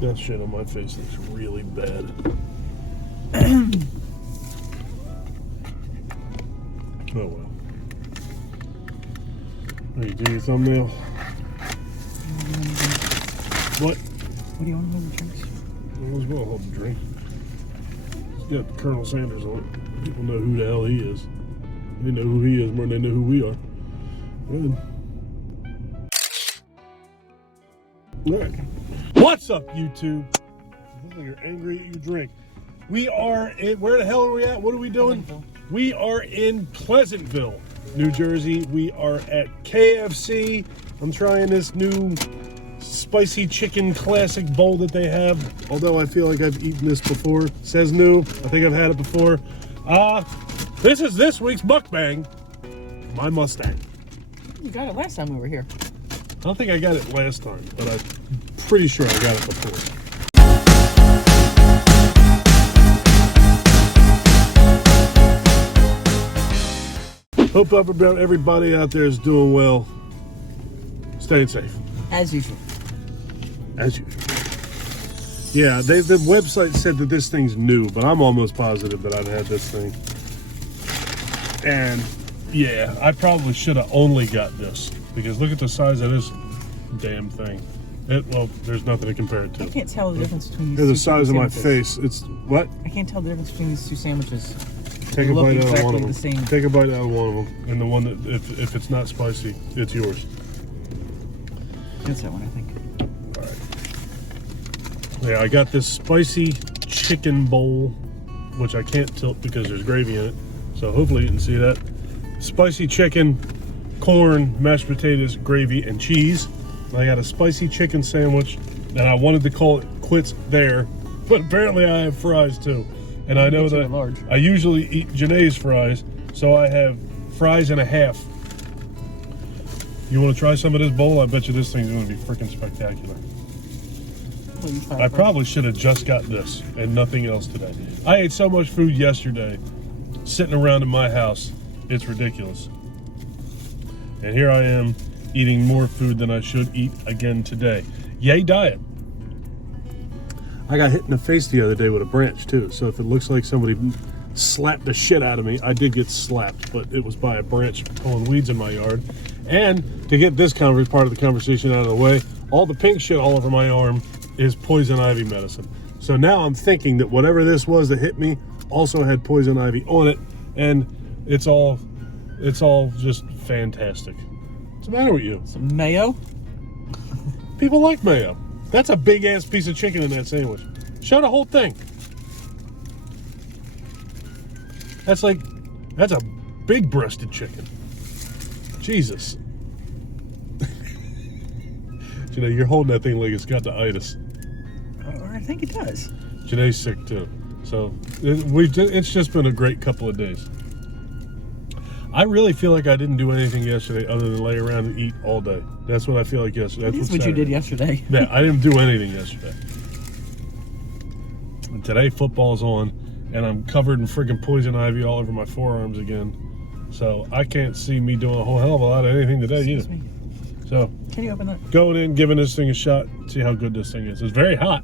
That shit on my face looks really bad. Oh well. Are you doing your thumbnail? What? What do you want to hold the drinks? Might as well hold the drink. It's got Colonel Sanders on it. People know who the hell he is. They know who he is more than they know who we are. Good. Alright. What's up, YouTube? Looks like you're angry at your drink. We are in, where the hell are we at? What are we doing? We are in Pleasantville, New Jersey. We are at KFC. I'm trying this new spicy chicken classic bowl that they have. Although I feel like I've eaten this before. It says new. I think I've had it before. This is this week's mukbang. My Mustang. You got it last time we were here. I don't think I got it last time, but I'm pretty sure I got it before. Hope everybody out there is doing well. Staying safe. As usual. As usual. Yeah, the website said that this thing's new, but I'm almost positive that I've had this thing. And yeah, I probably should have only got this, because look at the size of this damn thing. Well, there's nothing to compare it to. I can't tell the difference between these two. The size of my sandwiches. face. It's what? I can't tell the difference between these two sandwiches. Take a bite out of one of them. The same. Take a bite out of one of them, and the one that if it's not spicy, it's yours. That's that one, I think. All right. Yeah, I got this spicy chicken bowl, which I can't tilt because there's gravy in it. So hopefully you can see that. Spicy chicken, corn, mashed potatoes, gravy, and cheese. I got a spicy chicken sandwich, and I wanted to call it quits there, but apparently I have fries too. And I know that I usually eat Janae's fries, so I have fries and a half. You want to try some of this bowl? I bet you this thing's going to be freaking spectacular. I probably should have just got this and nothing else today. I ate so much food yesterday, sitting around in my house. It's ridiculous. And here I am eating more food than I should eat again today. Yay, diet. I got hit in the face the other day with a branch too, so if it looks like somebody slapped the shit out of me, I did get slapped, but it was by a branch pulling weeds in my yard. And to get this part of the conversation out of the way, all the pink shit all over my arm is poison ivy medicine. So now I'm thinking that whatever this was that hit me also had poison ivy on it, and it's all just fantastic. What's the matter with you? Some mayo? People like mayo. That's a big ass piece of chicken in that sandwich. Show the whole thing. That's a big breasted chicken. Jesus. You know, you're holding that thing like it's got the itis. I think it does. Janae's sick too. So it's just been a great couple of days. I really feel like I didn't do anything yesterday other than lay around and eat all day. That's what I feel like yesterday. That's what you did yesterday. Yeah, I didn't do anything yesterday. And today football's on, and I'm covered in friggin' poison ivy all over my forearms again. So I can't see me doing a whole hell of a lot of anything today either. So can you open that? Going in, giving this thing a shot, see how good this thing is. It's very hot.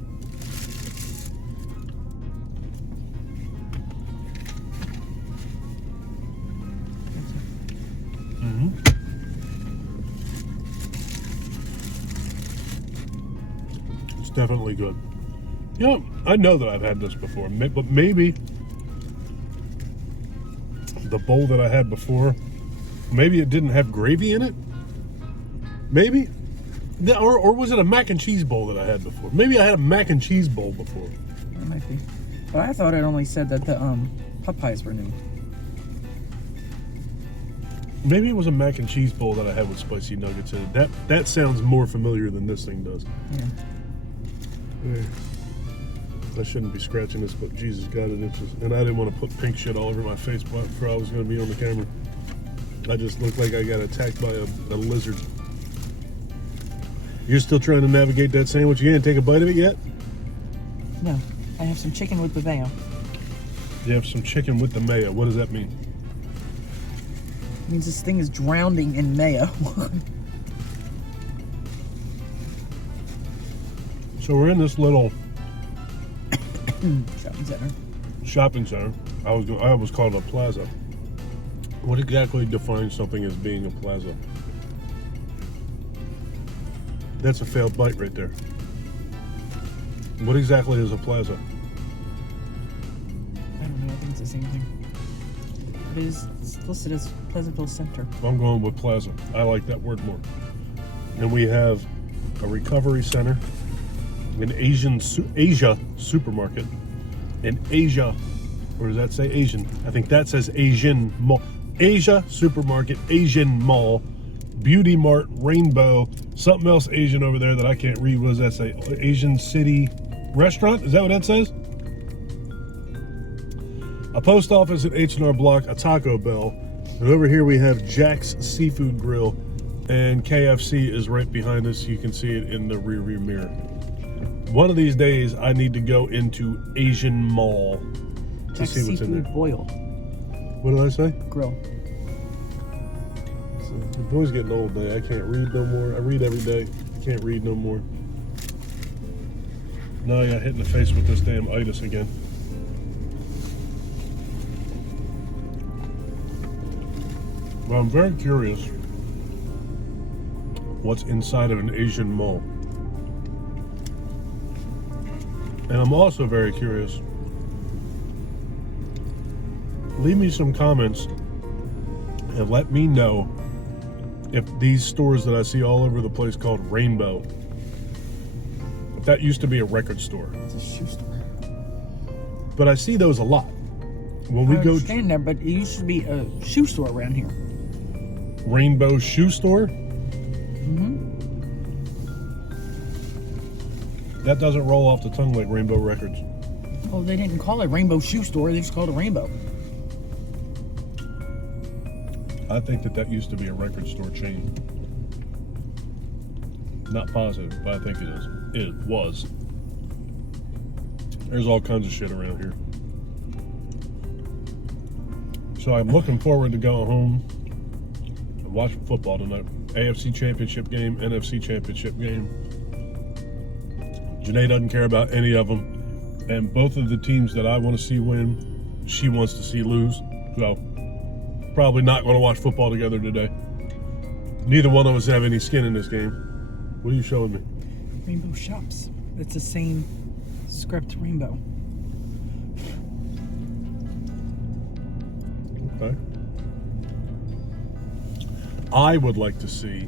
It's definitely good. Yeah, I know that I've had this before, but maybe the bowl that I had before, maybe it didn't have gravy in it. Maybe, or was it a mac and cheese bowl that I had before? Maybe I had a mac and cheese bowl before. That might be. But I thought it only said that the pot pies were new. Maybe it was a mac and cheese bowl that I had with spicy nuggets in it. That sounds more familiar than this thing does. Yeah. I shouldn't be scratching this, but Jesus got it itches. And I didn't want to put pink shit all over my face before I was going to be on the camera. I just looked like I got attacked by a lizard. You're still trying to navigate that sandwich? You didn't take a bite of it yet? No. I have some chicken with the mayo. You have some chicken with the mayo. What does that mean? It means this thing is drowning in mayo. So we're in this little Shopping center. I always call it a plaza. What exactly defines something as being a plaza? That's a failed bite right there. What exactly is a plaza? I don't know. I think it's the same thing. It is listed as Pleasantville Center. I'm going with plaza. I like that word more. And we have a recovery center, an Asia supermarket, an Asia, or does that say Asian? I think that says Asian mall. Asia supermarket, Asian mall, Beauty Mart, Rainbow, something else Asian over there that I can't read. What does that say? Asian City Restaurant? Is that what that says? A post office at H&R Block, a Taco Bell, and over here we have Jack's Seafood Grill, and KFC is right behind us. You can see it in the rearview mirror. One of these days, I need to go into Asian Mall to see what's in there. Boil. What did I say? Grill. So, the boy's getting old now. I can't read no more. I read every day. I can't read no more. Now I got hit in the face with this damn itis again. Well, I'm very curious what's inside of an Asian mall. And I'm also very curious. Leave me some comments and let me know if these stores that I see all over the place called Rainbow, if that used to be a record store. It's a shoe store. But I see those a lot. When we I go understand that, but it used to be a shoe store around here. Rainbow Shoe Store, that doesn't roll off the tongue like Rainbow Records. Oh, they didn't call it Rainbow Shoe Store. They just called it Rainbow. I think that used to be a record store chain. Not positive, but I think it is. It was. There's all kinds of shit around here. So I'm looking forward to going home and watching football tonight. AFC Championship game, NFC Championship game. Janae doesn't care about any of them. And both of the teams that I want to see win, she wants to see lose. So probably not going to watch football together today. Neither one of us have any skin in this game. What are you showing me? Rainbow Shops. It's the same script, Rainbow. Okay. I would like to see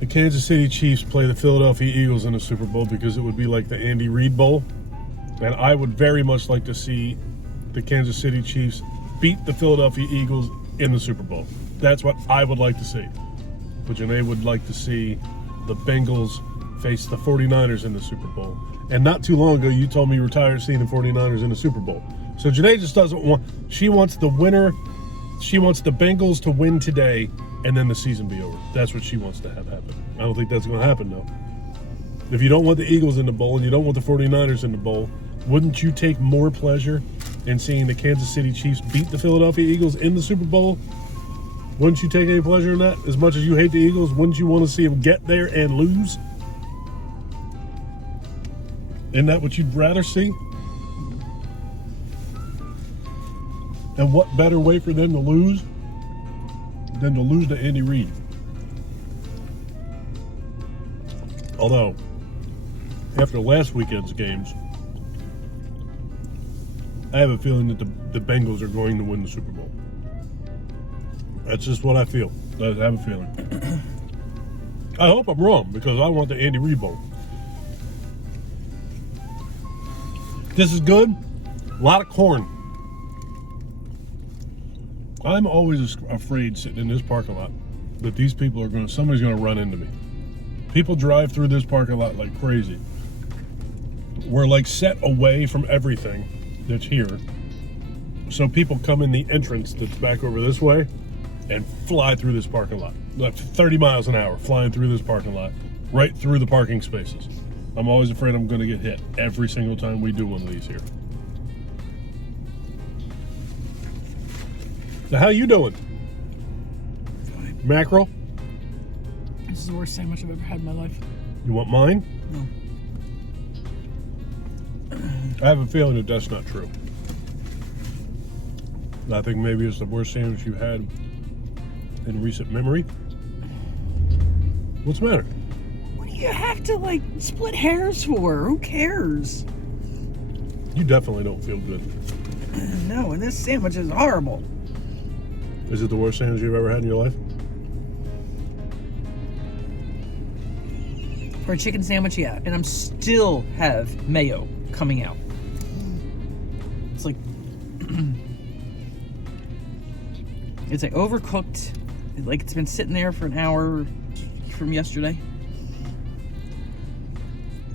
the Kansas City Chiefs play the Philadelphia Eagles in the Super Bowl because it would be like the Andy Reid Bowl. And I would very much like to see the Kansas City Chiefs beat the Philadelphia Eagles in the Super Bowl. That's what I would like to see. But Janae would like to see the Bengals face the 49ers in the Super Bowl. And not too long ago, you told me you were tired of seeing the 49ers in the Super Bowl. So Janae just doesn't want, she wants the winner, she wants the Bengals to win today and then the season be over. That's what she wants to have happen. I don't think that's going to happen, though. If you don't want the Eagles in the bowl and you don't want the 49ers in the bowl, wouldn't you take more pleasure in seeing the Kansas City Chiefs beat the Philadelphia Eagles in the Super Bowl? Wouldn't you take any pleasure in that? As much as you hate the Eagles, wouldn't you want to see them get there and lose? Isn't that what you'd rather see? And what better way for them to lose than to lose to Andy Reid? Although, after last weekend's games, I have a feeling that the Bengals are going to win the Super Bowl. That's just what I feel. I have a feeling. I hope I'm wrong because I want the Andy Reid Bowl. This is good. A lot of corn. I'm always afraid sitting in this parking lot that these people are somebody's going to run into me. People drive through this parking lot like crazy. We're like set away from everything that's here. So people come in the entrance that's back over this way and fly through this parking lot. Like 30 miles an hour flying through this parking lot, right through the parking spaces. I'm always afraid I'm going to get hit every single time we do one of these here. So how you doing? Fine. Mackerel? This is the worst sandwich I've ever had in my life. You want mine? No. I have a feeling that that's not true. I think maybe it's the worst sandwich you had in recent memory. What's the matter? What do you have to, like, split hairs for? Who cares? You definitely don't feel good. No, and this sandwich is horrible. Is it the worst sandwich you've ever had in your life? For a chicken sandwich, yeah. And I'm still have mayo coming out. It's like... it's like overcooked. Like it's been sitting there for an hour from yesterday.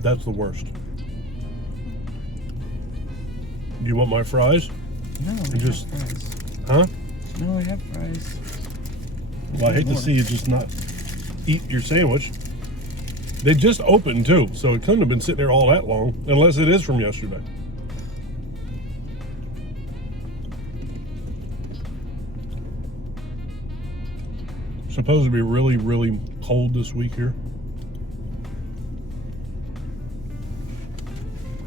That's the worst. Do you want my fries? No, I just have fries. Huh? No, I have fries. Well, I hate to see you just not eat your sandwich. They just opened too, so it couldn't have been sitting there all that long, unless it is from yesterday. Supposed to be really, really cold this week here.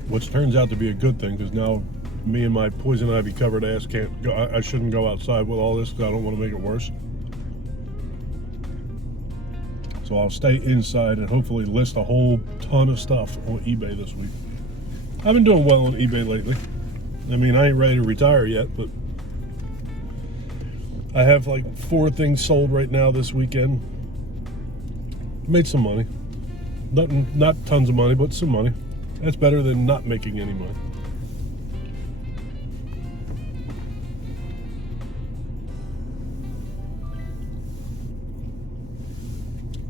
Which turns out to be a good thing, because now me and my poison ivy covered ass can't go. I shouldn't go outside with all this because I don't want to make it worse. So I'll stay inside and hopefully list a whole ton of stuff on eBay this week. I've been doing well on eBay lately. I mean, I ain't ready to retire yet, but I have like 4 things sold right now this weekend. Made some money. Not tons of money, but some money. That's better than not making any money.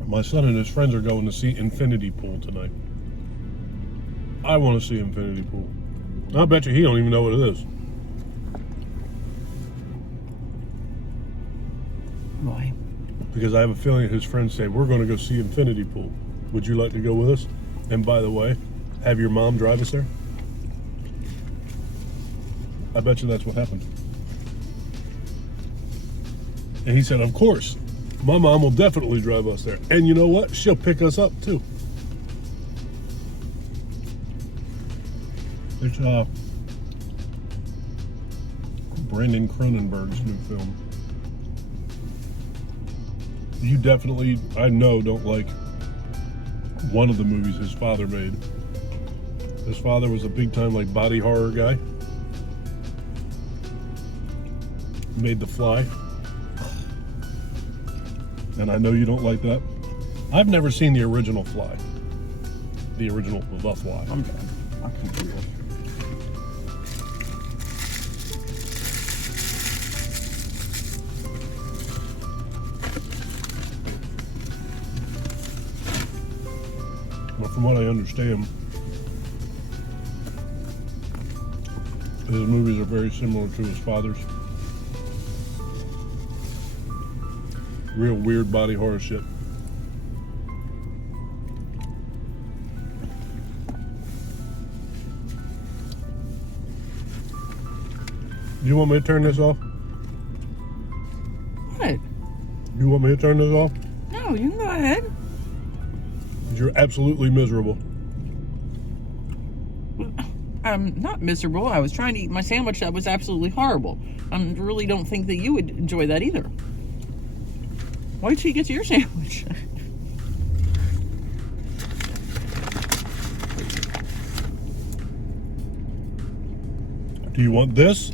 My son and his friends are going to see Infinity Pool tonight. I want to see Infinity Pool. I bet you he don't even know what it is. Why? Because I have a feeling his friends say, we're going to go see Infinity Pool. Would you like to go with us? And by the way, have your mom drive us there? I bet you that's what happened. And he said, of course. My mom will definitely drive us there. And you know what? She'll pick us up too. It's Brandon Cronenberg's new film. You definitely, I know, don't like one of the movies his father made. His father was a big time like body horror guy. Made The Fly. And I know you don't like that. I've never seen the original Fly. The original The Fly. I'm done. I can't do it. Well, from what I understand, his movies are very similar to his father's. Real weird body horror shit. Do you want me to turn this off? What? You want me to turn this off? No, you can go ahead. You're absolutely miserable. I'm not miserable. I was trying to eat my sandwich that was absolutely horrible. I really don't think that you would enjoy that either. Wait till you get to your sandwich. Do you want this?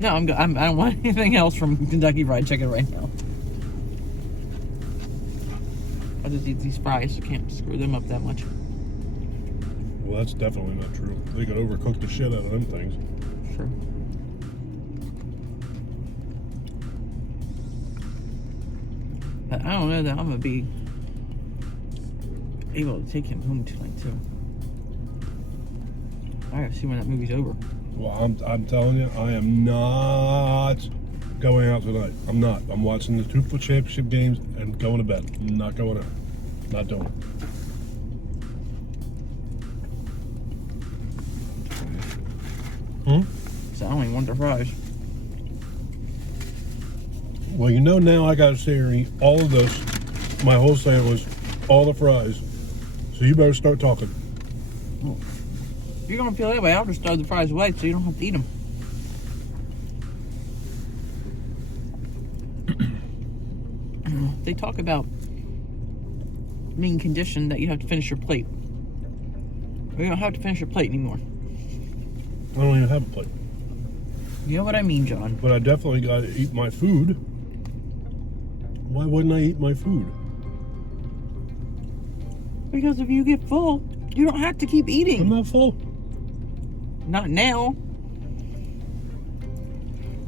No, I'm good. I don't want anything else from Kentucky Fried Chicken right now. I'll just eat these fries. I can't screw them up that much. Well, that's definitely not true. They could overcook the shit out of them things. Sure. But I don't know that I'm gonna be able to take him home tonight too. I gotta see when that movie's over. Well, I'm telling you, I am not going out tonight. I'm not. I'm watching the 2-foot championship games and going to bed. I'm not going out. Not doing it. So I only want the fries. Well, you know now I gotta sit here and eat all of this, my whole sandwich, all the fries. So you better start talking. Oh. If you're gonna feel that way, I'll just throw the fries away so you don't have to eat them. They talk about being conditioned that you have to finish your plate. We don't have to finish your plate anymore. I don't even have a plate. You know what I mean, John. But I definitely got to eat my food. Why wouldn't I eat my food? Because if you get full, you don't have to keep eating. I'm not full. Not now.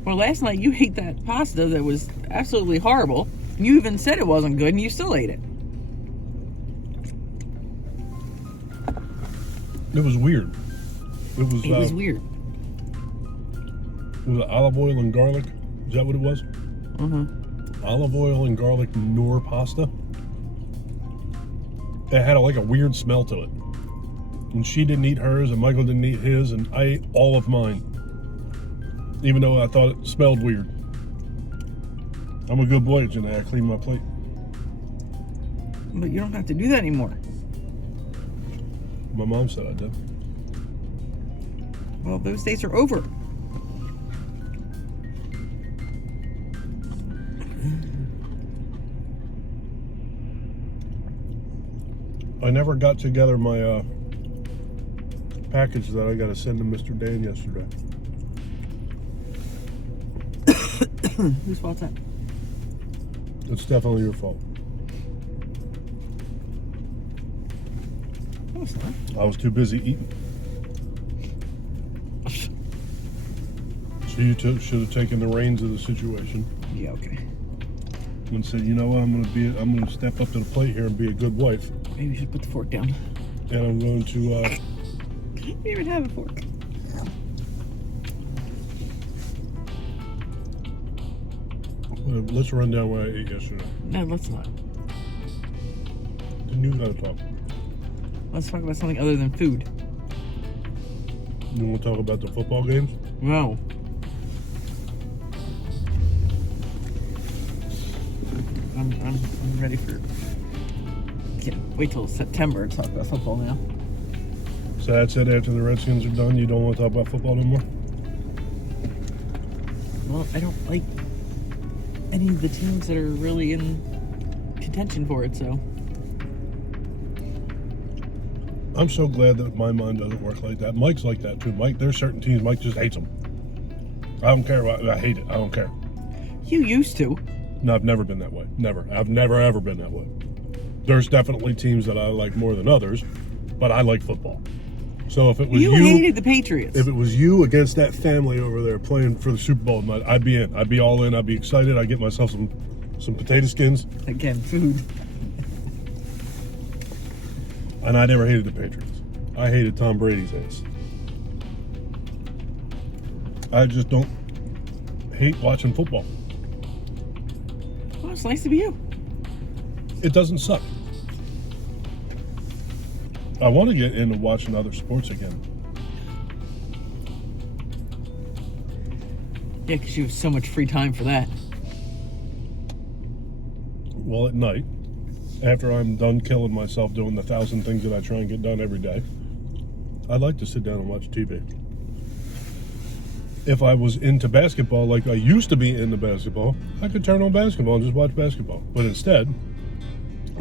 Well, last night you ate that pasta that was absolutely horrible. You even said it wasn't good, and you still ate it. It was weird. It was weird. Was it olive oil and garlic? Is that what it was? Olive oil and garlic Knorr pasta. It had like a weird smell to it. And she didn't eat hers, and Michael didn't eat his, and I ate all of mine. Even though I thought it smelled weird. I'm a good boy, Janae. I clean my plate. But you don't have to do that anymore. My mom said I did. Well, those days are over. I never got together my package that I got to send to Mr. Dan yesterday. Whose fault's that? It's definitely your fault. No, it's not. I was too busy eating. So you should have taken the reins of the situation Yeah, okay. and said, you know what, I'm going to step up to the plate here and be a good wife. Maybe you should put the fork down. And I'm going to You even have a fork. let's run down what I ate yesterday. No, let's not. Then you gotta talk. Let's talk about something other than food. You want to talk about the football games? No. I'm ready for. Can't wait till September to talk about football now. So that's it. After the Redskins are done, you don't want to talk about football no more? Well, I don't like any of the teams that are really in contention for it, so. I'm so glad that my mind doesn't work like that. Mike's like that too. Mike, there's certain teams Mike just hates them. I don't care about. I hate it. I don't care. You used to. No, I've never been that way. Never. I've never ever been that way. There's definitely teams that I like more than others, but I like football. So if it was You hated the Patriots. if it was you against that family over there playing for the Super Bowl, I'd be in. I'd be all in. I'd be excited. I'd get myself some potato skins. Again, food. And I never hated the Patriots. I hated Tom Brady's ass. I just don't hate watching football. Well, it's nice to be you. It doesn't suck. I want to get into watching other sports again. Yeah, because you have so much free time for that. Well, at night, after I'm done killing myself doing the 1,000 things that I try and get done every day, I'd like to sit down and watch TV. If I was into basketball like I used to be into basketball, I could turn on basketball and just watch basketball. But instead,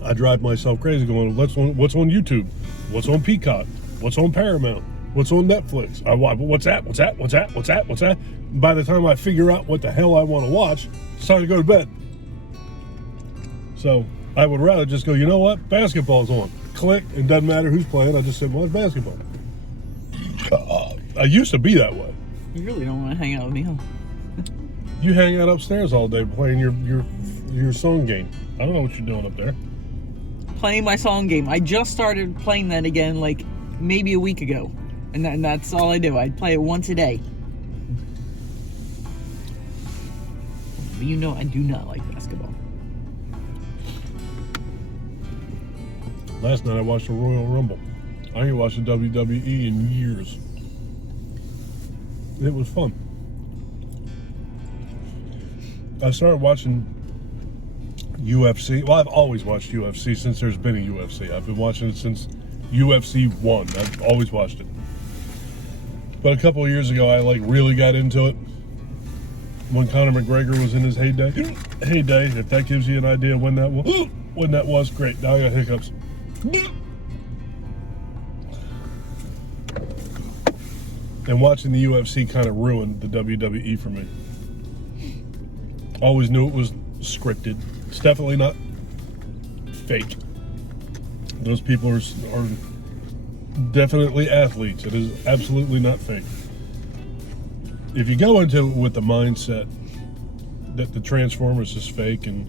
I drive myself crazy going, what's on YouTube? What's on Peacock? What's on Paramount? What's on Netflix? What's that? By the time I figure out what the hell I want to watch, it's time to go to bed. So I would rather just go, you know what? Basketball's on. Click, it doesn't matter who's playing, I just sit and watch basketball. I used to be that way. You really don't want to hang out with me, huh? You hang out upstairs all day playing your song game. I don't know what you're doing up there. Playing my song game. I just started playing that again, like maybe a week ago, and that's all I do. I play it once a day. But you know, I do not like basketball. Last night I watched the Royal Rumble. I ain't watched the WWE in years. It was fun. I started watching UFC. Well, I've always watched UFC since there's been a UFC. I've been watching it since UFC 1. I've always watched it. But a couple of years ago, I like really got into it when Conor McGregor was in his heyday. Heyday, if that gives you an idea when that was, great. Now I got hiccups. And watching the UFC kind of ruined the WWE for me. Always knew it was scripted. It's definitely not fake. Those people are definitely athletes. It is absolutely not fake. If you go into it with the mindset that the Transformers is fake and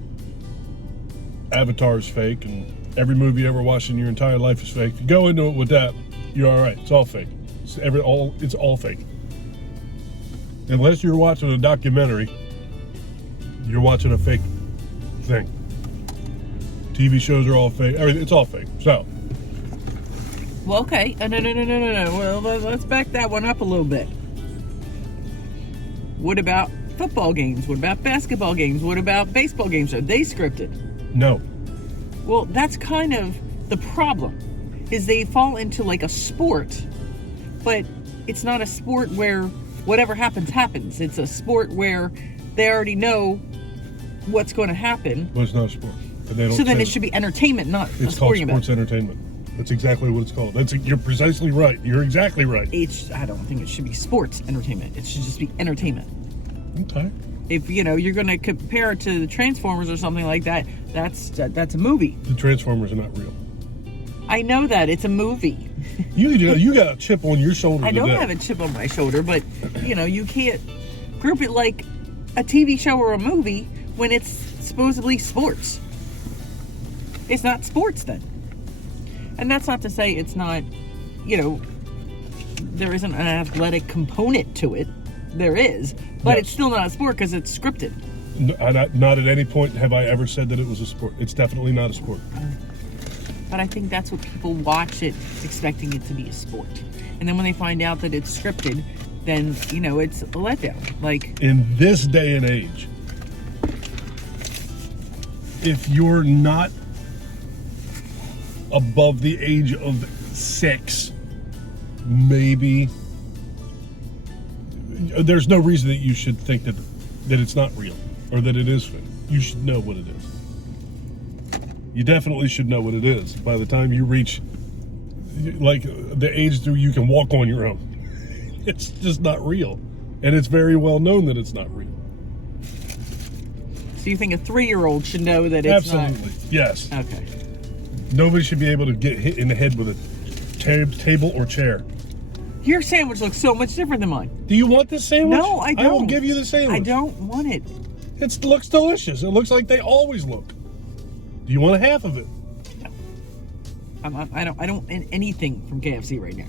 Avatar is fake and every movie you ever watched in your entire life is fake, if you go into it with that, you're all right. It's all fake. It's all fake. Unless you're watching a documentary, you're watching a fake thing. TV shows are all fake. Everything, it's all fake. So. Well, okay. No. Well, let's back that one up a little bit. What about football games? What about basketball games? What about baseball games? Are they scripted? No. Well, that's kind of the problem, is they fall into like a sport, but it's not a sport where whatever happens, happens. It's a sport where they already know what's going to happen. But it's not a sport. So then it should be entertainment, not a sporting event. It's called sports entertainment. That's exactly what it's called. You're precisely right. You're exactly right. I don't think it should be sports entertainment. It should just be entertainment. Okay. If you're going to compare it to the Transformers or something like that, that's a movie. The Transformers are not real. I know that it's a movie. You got a chip on your shoulder. I don't have a chip on my shoulder, but you can't group it like a TV show or a movie when it's supposedly sports. It's not sports then. And that's not to say it's not, there isn't an athletic component to it. There is, but It's still not a sport because it's scripted. Not at any point have I ever said that it was a sport. It's definitely not a sport. But I think that's what people watch it expecting it to be a sport. And then when they find out that it's scripted, then, it's a letdown. Like, in this day and age, if you're not above the age of 6, maybe there's no reason that you should think that it's not real or that it is fake. You should know what it is. You definitely should know what it is by the time you reach like the age that you can walk on your own. It's just not real, and it's very well known that it's not real. So you think a 3-year-old should know that it's absolutely not? Yes. Okay. Nobody should be able to get hit in the head with a table or chair. Your sandwich looks so much different than mine. Do you want this sandwich? No, I don't. I will give you the sandwich. I don't want it. It looks delicious. It looks like they always look. Do you want a half of it? No. I don't want anything from KFC right now.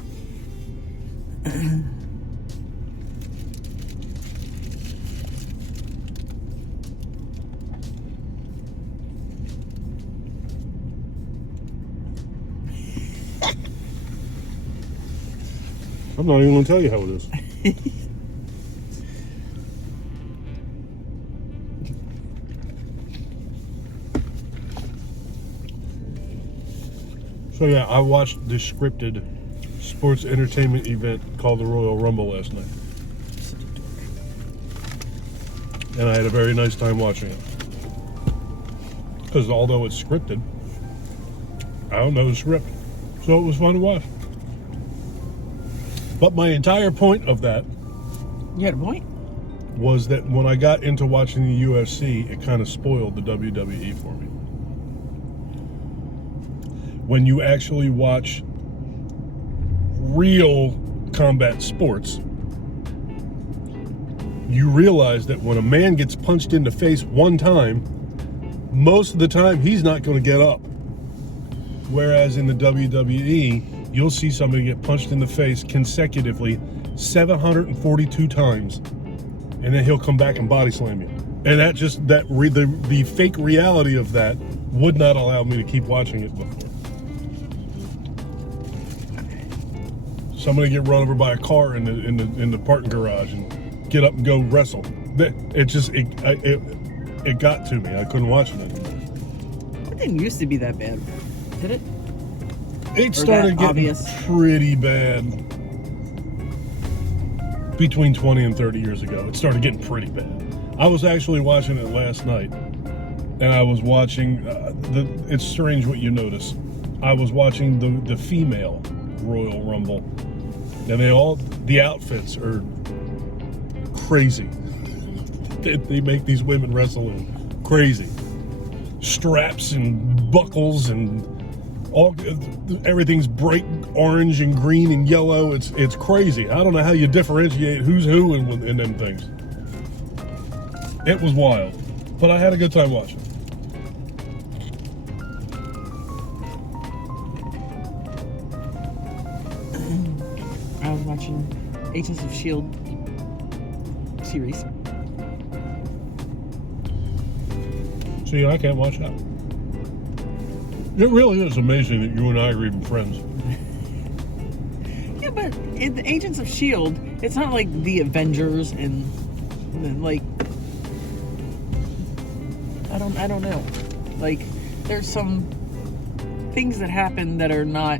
I'm not even going to tell you how it is. So yeah, I watched this scripted sports entertainment event called the Royal Rumble last night. And I had a very nice time watching it. Because although it's scripted, I don't know the script. So it was fun to watch. But my entire point of that... You had a point? ...was that when I got into watching the UFC, it kind of spoiled the WWE for me. When you actually watch real combat sports, you realize that when a man gets punched in the face one time, most of the time he's not going to get up. Whereas in the WWE, you'll see somebody get punched in the face consecutively 742 times, and then he'll come back and body slam you. And the fake reality of that would not allow me to keep watching it before. Somebody get run over by a car in the parking garage and get up and go wrestle. It got to me. I couldn't watch it anymore. It didn't used to be that bad, did it? It started getting pretty bad. between 20 and 30 years ago. It started getting pretty bad. I was actually watching it last night, and I was watching, it's strange what you notice. I was watching the female Royal Rumble, and the outfits are crazy. They make these women wrestle in crazy. Straps and buckles and everything's bright orange and green and yellow. It's crazy. I don't know how you differentiate who's who in them things. It was wild, but I had a good time watching. I was watching Agents of S.H.I.E.L.D. series. See, I can't watch that. It really is amazing that you and I are even friends. Yeah, but in the Agents of S.H.I.E.L.D., it's not like the Avengers and like, I don't know. Like, there's some things that happen that are not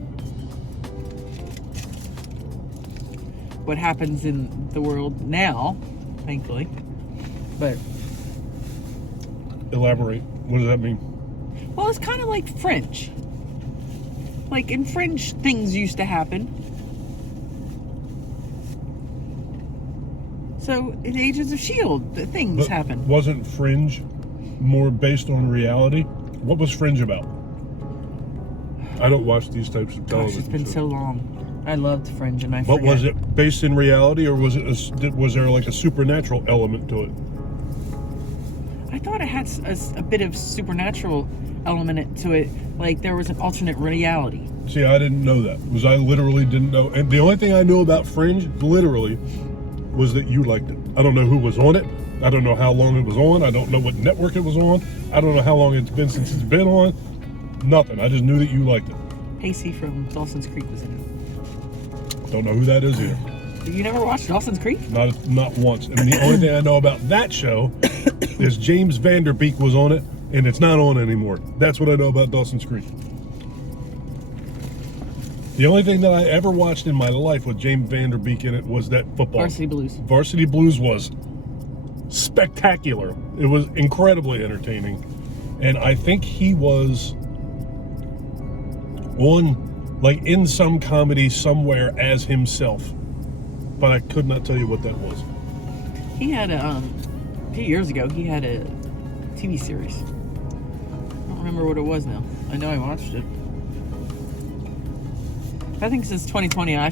what happens in the world now, thankfully. But elaborate. What does that mean? well, it's kind of like Fringe. Like in Fringe, things used to happen. So in Agents of S.H.I.E.L.D., the things happen. Wasn't Fringe more based on reality? What was Fringe about? I don't watch these types of television. Gosh, it's been so long. I loved Fringe, and I But forget. was it based in reality, or was there like a supernatural element to it? I thought it had a bit of supernatural element to it. Like there was an alternate reality. See, I didn't know that. I literally didn't know. And the only thing I knew about Fringe, literally, was that you liked it. I don't know who was on it. I don't know how long it was on. I don't know what network it was on. I don't know how long it's been since it's been on. Nothing. I just knew that you liked it. Pacey from Dawson's Creek was in it. Don't know who that is either. You never watched Dawson's Creek? Not once. And the only thing I know about that show is James Vanderbeek was on it, and it's not on anymore. That's what I know about Dawson's Creek. The only thing that I ever watched in my life with James Vanderbeek in it was that football. Varsity Blues. Varsity Blues was spectacular. It was incredibly entertaining. And I think he was on, like, in some comedy somewhere as himself. But I could not tell you what that was. He had a few years ago, he had a TV series. I don't remember what it was now. I know I watched it. I think since 2020, I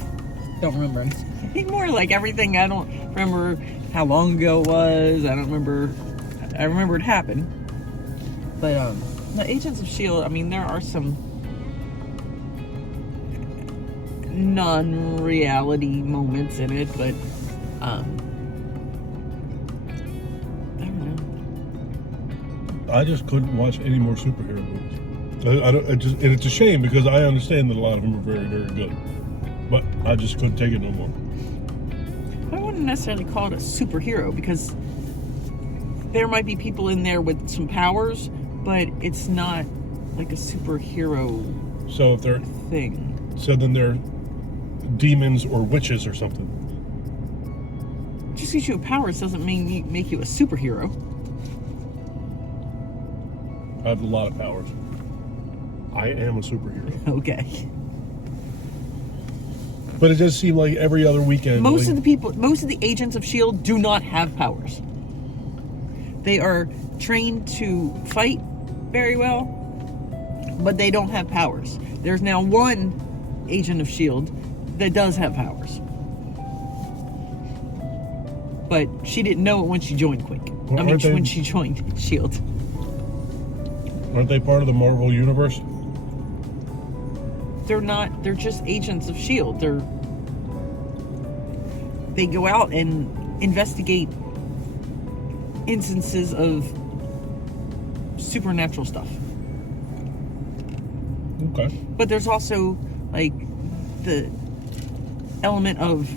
don't remember anything more. Like everything, I don't remember how long ago it was. I don't remember. I remember it happened. But the Agents of S.H.I.E.L.D., I mean, there are some non-reality moments in it, but I don't know. I just couldn't watch any more superhero movies. And it's a shame because I understand that a lot of them are very, very good, but I just couldn't take it no more. I wouldn't necessarily call it a superhero because there might be people in there with some powers, but it's not like a superhero So if they're thing. So then they're demons or witches or something. Just because you have powers doesn't mean make you a superhero. I have a lot of powers. I am a superhero. Okay. But it does seem like every other weekend. Most of the Agents of S.H.I.E.L.D. do not have powers. They are trained to fight very well, but they don't have powers. There's now one Agent of S.H.I.E.L.D. that does have powers. But she didn't know it when she joined when she joined S.H.I.E.L.D. Aren't they part of the Marvel Universe? They're not. They're just Agents of S.H.I.E.L.D. They go out and investigate instances of supernatural stuff. Okay. But there's also like the element of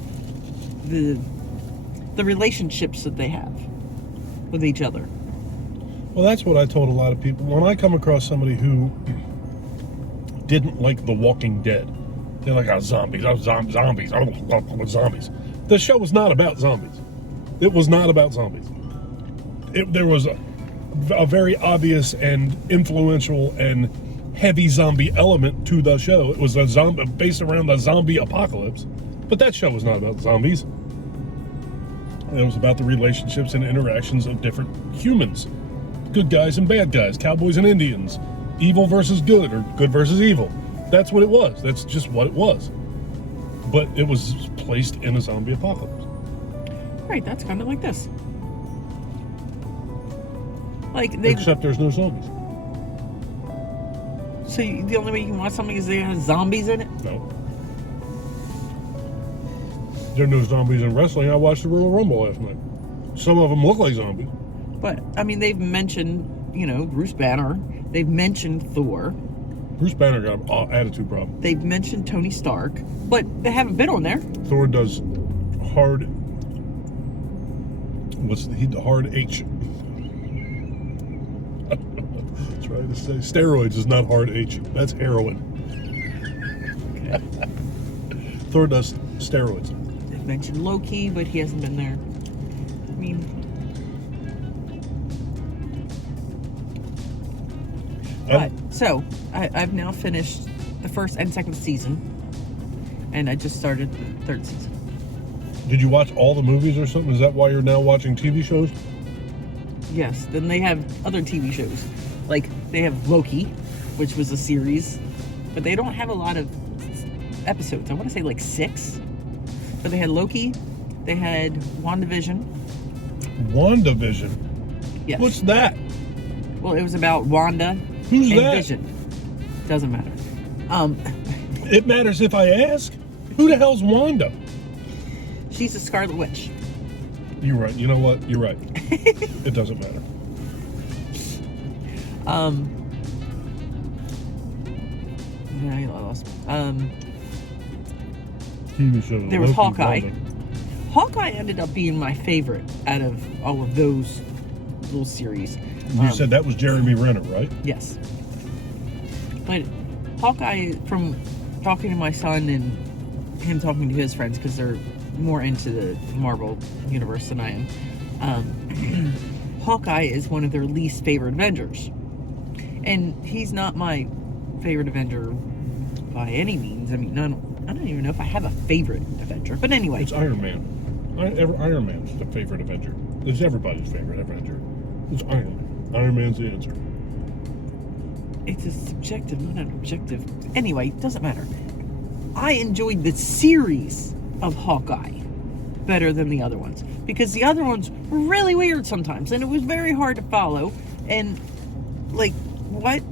the relationships that they have with each other. Well, that's what I told a lot of people. When I come across somebody who didn't like The Walking Dead, they're like, oh, zombies. Oh, zombies. I don't know what zombies. The show was not about zombies. It was not about zombies. There was a very obvious and influential and heavy zombie element to the show. It was a zombie based around the zombie apocalypse, but that show was not about zombies. It was about the relationships and interactions of different humans. Good guys and bad guys, cowboys and Indians, evil versus good, or good versus evil. That's what it was. That's just what it was. But it was placed in a zombie apocalypse. Right, that's kind of like this. Except there's no zombies. So the only way you can watch something is they have zombies in it? No. There are no zombies in wrestling. I watched the Royal Rumble last night. Some of them look like zombies. But, I mean, they've mentioned, Bruce Banner. They've mentioned Thor. Bruce Banner got an attitude problem. They've mentioned Tony Stark. But they haven't been on there. Thor does hard... hard H. Trying to say steroids is not hard H. That's heroin. Okay. Thor does steroids. They've mentioned Loki, but he hasn't been there. I mean... So, I've now finished the first and second season, and I just started the third season. Did you watch all the movies or something? Is that why you're now watching TV shows? Yes, then they have other TV shows. Like, they have Loki, which was a series, but they don't have a lot of episodes. I want to say like 6. But they had Loki, they had WandaVision. WandaVision? Yes. What's that? Well, it was about Wanda Who's and that? Vision. Doesn't matter. It matters if I ask. Who the hell's Wanda? She's a Scarlet Witch. You're right. You know what? You're right. It doesn't matter. Yeah, I lost. TV show. There was Loki, Hawkeye. Wanda. Hawkeye ended up being my favorite out of all of those little series. You said that was Jeremy Renner, right? Yes. But Hawkeye, from talking to my son and him talking to his friends, because they're more into the Marvel universe than I am, Hawkeye is one of their least favorite Avengers. And he's not my favorite Avenger by any means. I mean, I don't even know if I have a favorite Avenger. But anyway. It's Iron Man. Iron Man's the favorite Avenger. It's everybody's favorite Avenger. It's Iron Man. Iron Man's the answer. It's a subjective, not an objective. Anyway, doesn't matter. I enjoyed the series of Hawkeye better than the other ones, because the other ones were really weird sometimes, and it was very hard to follow. And like, what?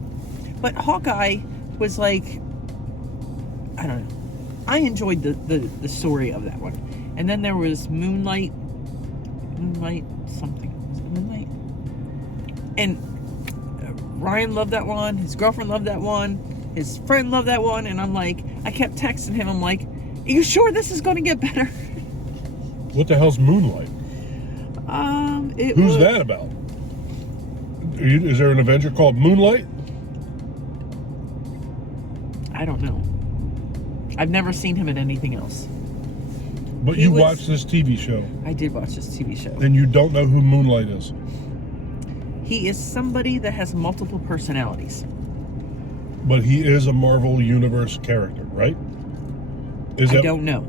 But Hawkeye was like, I don't know. I enjoyed the story of that one. And then there was Moonlight something. Was it Moonlight? And Ryan loved that one. His girlfriend loved that one. His friend loved that one. And I'm like, I kept texting him. I'm like, are you sure this is going to get better? What the hell's Moonlight? Who's that about? Is there an Avenger called Moonlight? I don't know. I've never seen him in anything else. But you watched this TV show. I did watch this TV show. And you don't know who Moonlight is? He is somebody that has multiple personalities. But he is a Marvel Universe character, right? I don't know.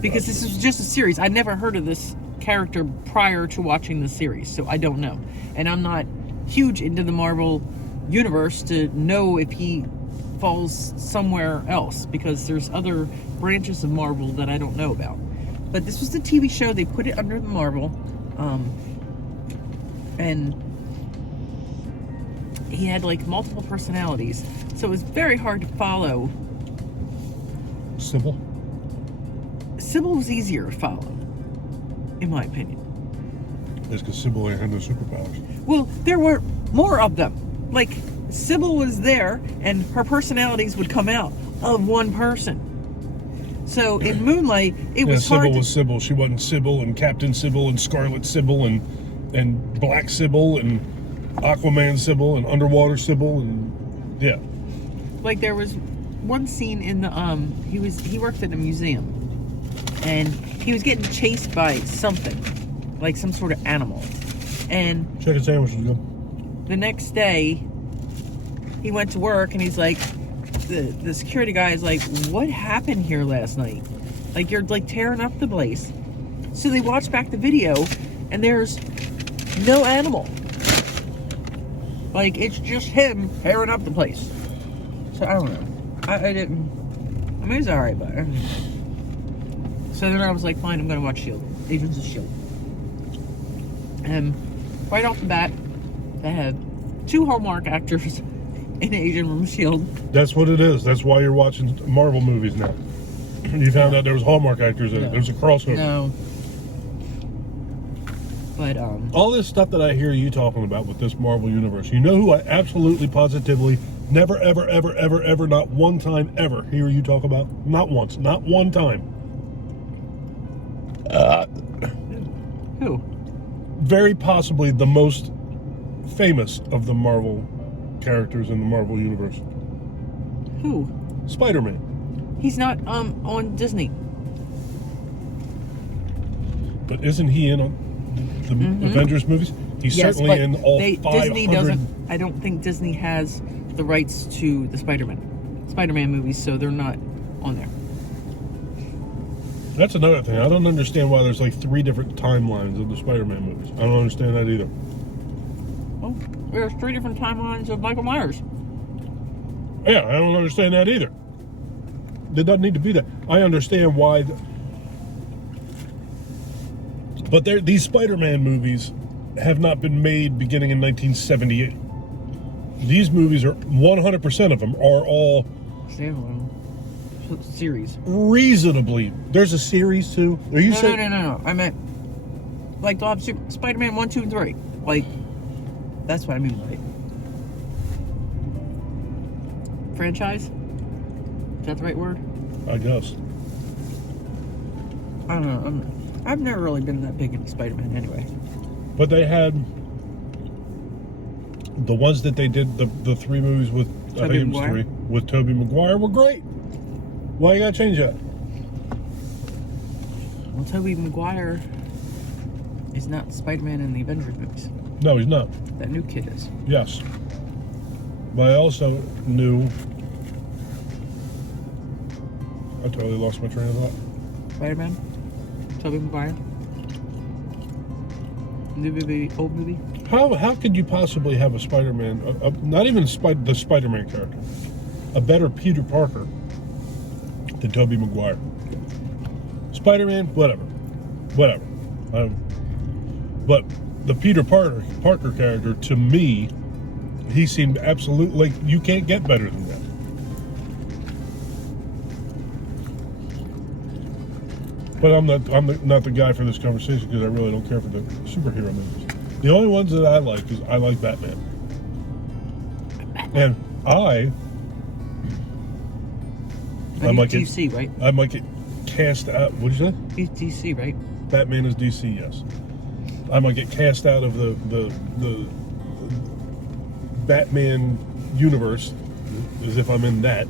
Because this is just a series. I never heard of this character prior to watching the series, so I don't know. And I'm not huge into the Marvel Universe to know if he falls somewhere else, because there's other branches of Marvel that I don't know about. But this was the TV show. They put it under the Marvel. And he had like multiple personalities, so it was very hard to follow. Sybil was easier to follow, in my opinion. It's because Sybil had no superpowers. Well, there were more of them. Like, Sybil was there, and her personalities would come out of one person. So in Moonlight, it was hard. Sybil was Sybil. She wasn't Sybil and Captain Sybil and Scarlet Sybil and Black Sybil and Aquaman Sybil and Underwater Sybil and yeah. Like, there was one scene in the he worked at a museum, and he was getting chased by something, like some sort of animal. And chicken sandwich was good. the next day, he went to work, and he's like, the security guy is like, what happened here last night? Like, you're like tearing up the place. So they watch back the video, and there's no animal. Like, it's just him tearing up the place. So I don't know. I didn't. I mean, it was alright, but. So then I was like, fine, I'm gonna watch S.H.I.E.L.D. Agents of S.H.I.E.L.D. And right off the bat, they had 2 Hallmark actors in Agent from S.H.I.E.L.D. That's what it is. That's why you're watching Marvel movies now. You found out there was Hallmark actors in it. There's a crossover. No. But, all this stuff that I hear you talking about with this Marvel universe, you know who I absolutely, positively, never, ever, ever, ever, ever, not one time ever hear you talk about? Not once. Not one time. Who? Very possibly the most famous of the Marvel characters in the Marvel universe. Who? Spider-Man. He's not on Disney. But isn't he in the Avengers movies? He's Yes, certainly but in all 500. Disney doesn't. I don't think Disney has the rights to the Spider-Man movies, so they're not on there. That's another thing. I don't understand why there's like 3 different timelines of the Spider-Man movies. I don't understand that either. Well, there's 3 different timelines of Michael Myers. Yeah, I don't understand that either. There doesn't need to be that. I understand why. But these Spider-Man movies have not been made beginning in 1978. These movies are 100% of them are all Standalone series. Reasonably. There's a series too. Are you saying? No. I meant like they'll have Spider-Man 1, 2, and 3. Like that's what I mean by it. Franchise? Is that the right word? I guess. I don't know. I've never really been that big into Spider-Man anyway. But they had the ones that they did, the 3 movies with, I think it was 3, with Tobey Maguire were great. Why you gotta change that? Well, Tobey Maguire is not Spider-Man in the Avengers movies. No, he's not. That new kid is. Yes. But I also knew... I totally lost my train of thought. Spider-Man? Tobey Maguire? New movie, old movie? How could you possibly have a Spider-Man, not even the Spider-Man character, a better Peter Parker than Tobey Maguire? Spider-Man, whatever. But the Peter Parker character, to me, he seemed absolutely, like, you can't get better than that. But I'm not the guy for this conversation because I really don't care for the superhero movies. The only ones that I like is I like Batman. And I might get DC, right? I might get cast out. What'd you say? He's DC, right? Batman is DC, yes. I might get cast out of the Batman universe, as if I'm in that.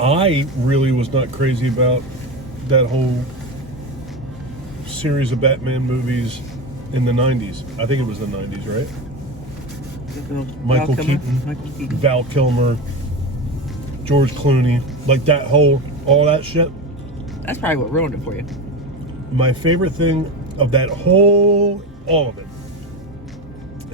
I really was not crazy about that whole series of Batman movies in the 90s. I think it was the 90s, right? Michael Keaton, Val Kilmer, George Clooney, like that whole, all that shit. That's probably what ruined it for you. My favorite thing of that whole, all of it,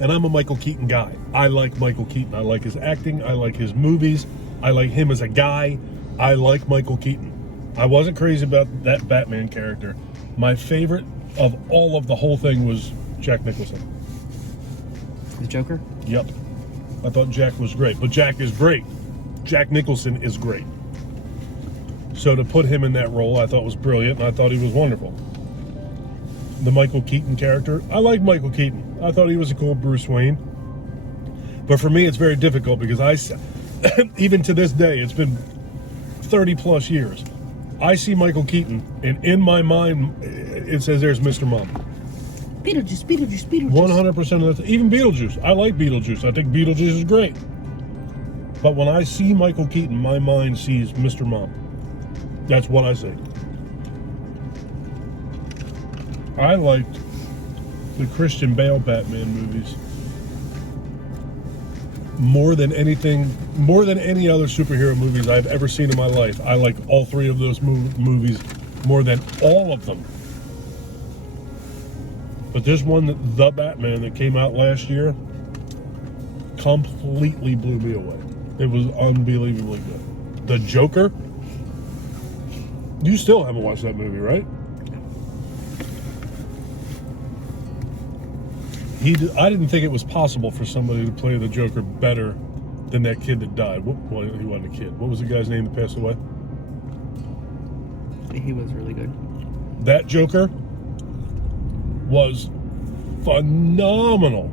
and I'm a Michael Keaton guy. I like Michael Keaton. I like his acting. I like his movies. I like him as a guy. I like Michael Keaton. I wasn't crazy about that Batman character. My favorite of all of the whole thing was Jack Nicholson. The Joker? Yep. I thought Jack was great. But Jack is great. Jack Nicholson is great. So to put him in that role, I thought was brilliant, and I thought he was wonderful. The Michael Keaton character, I like Michael Keaton. I thought he was a cool Bruce Wayne. But for me, it's very difficult because even to this day, it's been 30 plus years. I see Michael Keaton, and in my mind, it says there's Mr. Mom. Beetlejuice. 100% of the even Beetlejuice. I like Beetlejuice. I think Beetlejuice is great. But when I see Michael Keaton, my mind sees Mr. Mom. That's what I say. I liked the Christian Bale Batman movies more than any other superhero movies I've ever seen in my life. I like all three of those movies more than all of them. But this one, The Batman, that came out last year, completely blew me away. It was unbelievably good. The Joker, you still haven't watched that movie, right? I didn't think it was possible for somebody to play the Joker better than that kid that died. Well, he wasn't a kid. What was the guy's name that passed away? He was really good. That Joker was phenomenal.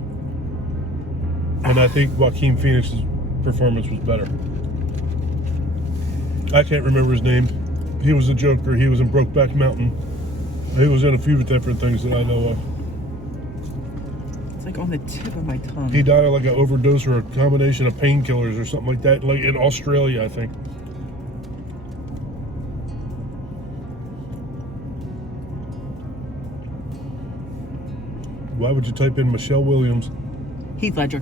And I think Joaquin Phoenix's performance was better. I can't remember his name. He was the Joker. He was in Brokeback Mountain. He was in a few different things that I know of. It's like on the tip of my tongue. He died of like an overdose or a combination of painkillers or something like that, like in Australia, I think. Why would you type in Michelle Williams? Heath Ledger.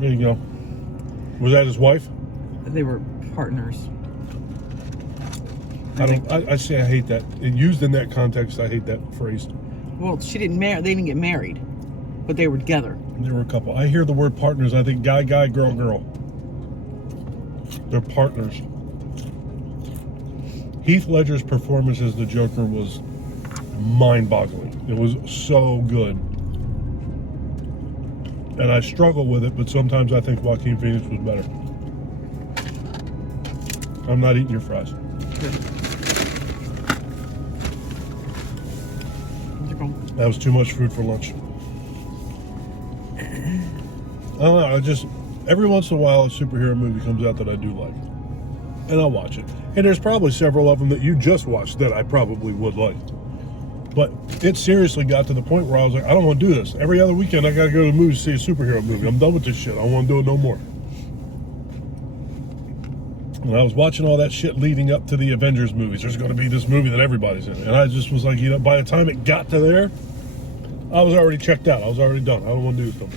There you go. Was that his wife? They were partners. I say I hate that. Used in that context, I hate that phrase. Well, she didn't marry. They didn't get married, but they were together. There were a couple. I hear the word partners. I think guy, girl, girl. They're partners. Heath Ledger's performance as the Joker was mind-boggling. It was so good. And I struggle with it, but sometimes I think Joaquin Phoenix was better. I'm not eating your fries. That was too much food for lunch. I don't know, every once in a while a superhero movie comes out that I do like. And I'll watch it. And there's probably several of them that you just watched that I probably would like. But it seriously got to the point where I was like, I don't want to do this. Every other weekend I gotta go to the movies to see a superhero movie. I'm done with this shit. I don't want to do it no more. And I was watching all that shit leading up to the Avengers movies. There's going to be this movie that everybody's in. And I just was like, by the time it got to there, I was already checked out. I was already done. I don't want to do this no more.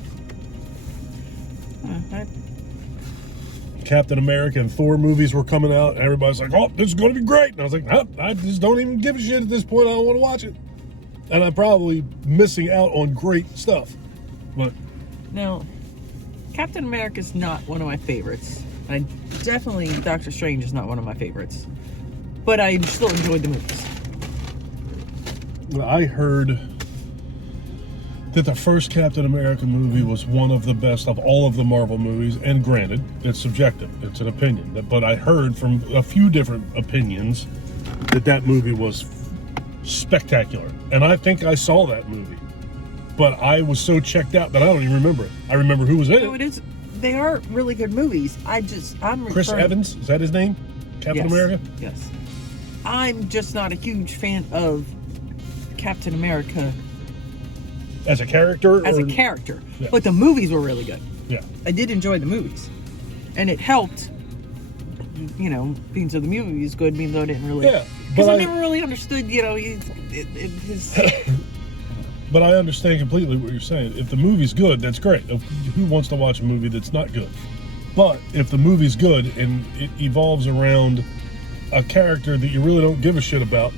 Captain America and Thor movies were coming out. And everybody's like, oh, this is going to be great. And I was like, no, I just don't even give a shit at this point. I don't want to watch it. And I'm probably missing out on great stuff. But now, Captain America's not one of my favorites. Doctor Strange is not one of my favorites. But I still enjoyed the movies. I heard that the first Captain America movie was one of the best of all of the Marvel movies. And granted, it's subjective. It's an opinion. But I heard from a few different opinions that movie was spectacular. And I think I saw that movie. But I was so checked out that I don't even remember it. I remember who was in it. No, it is. They are really good movies. I'm Chris Evans, is that his name? Captain America? Yes. I'm just not a huge fan of Captain America as a character? As a character. Yeah. But the movies were really good. Yeah. I did enjoy the movies. And it helped, being so the movie was good, even though I didn't really... Yeah. Because I never really understood, his... But I understand completely what you're saying. If the movie's good, that's great. Who wants to watch a movie that's not good? But if the movie's good and it evolves around a character that you really don't give a shit about,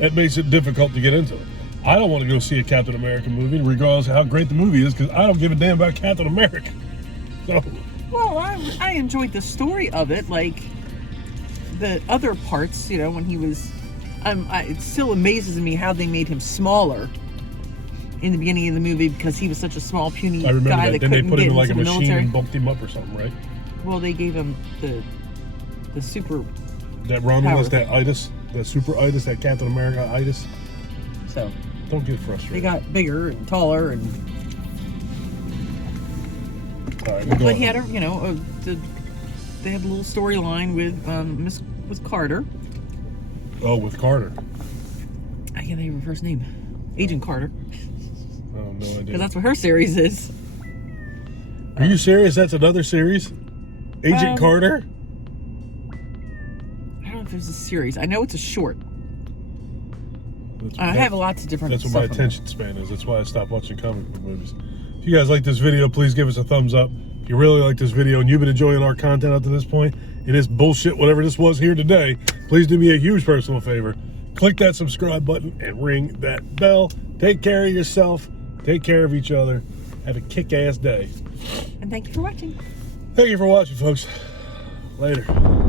it makes it difficult to get into it. I don't want to go see a Captain America movie, regardless of how great the movie is, because I don't give a damn about Captain America. So. Well, I enjoyed the story of it, like the other parts, when he was... it still amazes me how they made him smaller in the beginning of the movie, because he was such a small, puny guy that then they couldn't put get him in like a into the machine military. and bumped him up or something, right? Well, they gave him the super... That Romulus, that itis, that super itis, that Captain America itis. So... Don't get frustrated. They got bigger and taller and... All right, but he had they had a little storyline with Carter. Oh, with Carter. I can't think of her first name. Agent Carter. Oh, no idea. Because that's what her series is. Are you serious? That's another series? Agent Carter? I don't there's a series. I know it's a short. That's I have lots of different. That's what my attention span is. That's why I stopped watching comic book movies. If you guys like this video, please give us a thumbs up. If you really like this video and you've been enjoying our content up to this point, and this bullshit, whatever this was here today, please do me a huge personal favor. Click that subscribe button and ring that bell. Take care of yourself. Take care of each other. Have a kick-ass day. And thank you for watching. Thank you for watching, folks. Later.